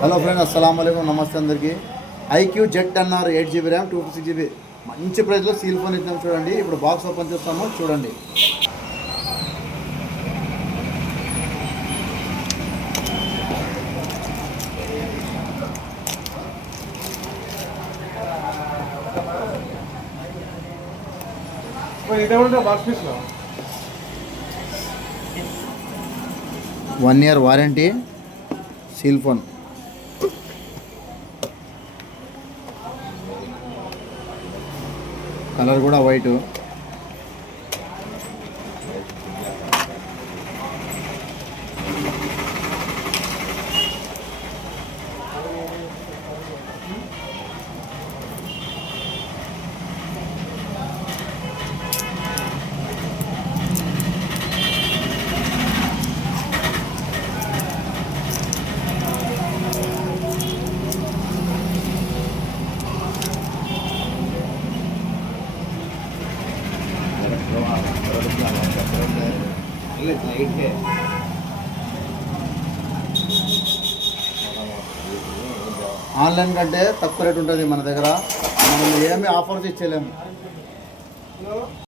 Hello friends, అస్సలం వాలేకుమ్, నమస్తే అందరికీ. ఐక్యూ జెట్ అన్నారు 8 GB ర్యామ్ 256 GB మంచి ప్రైస్లో సీల్ ఫోన్ ఇద్దాం చూడండి. ఇప్పుడు బాక్స్ ఓపెన్ చేస్తాము చూడండి. బాక్స్ 1 year warranty seal phone. Colour కూడా వైట్. ఆన్లైన్ కంటే తక్కువ రేట్ ఉంటుంది మన దగ్గర. మనం ఏమీ ఆఫర్స్ ఇచ్చేయలేము.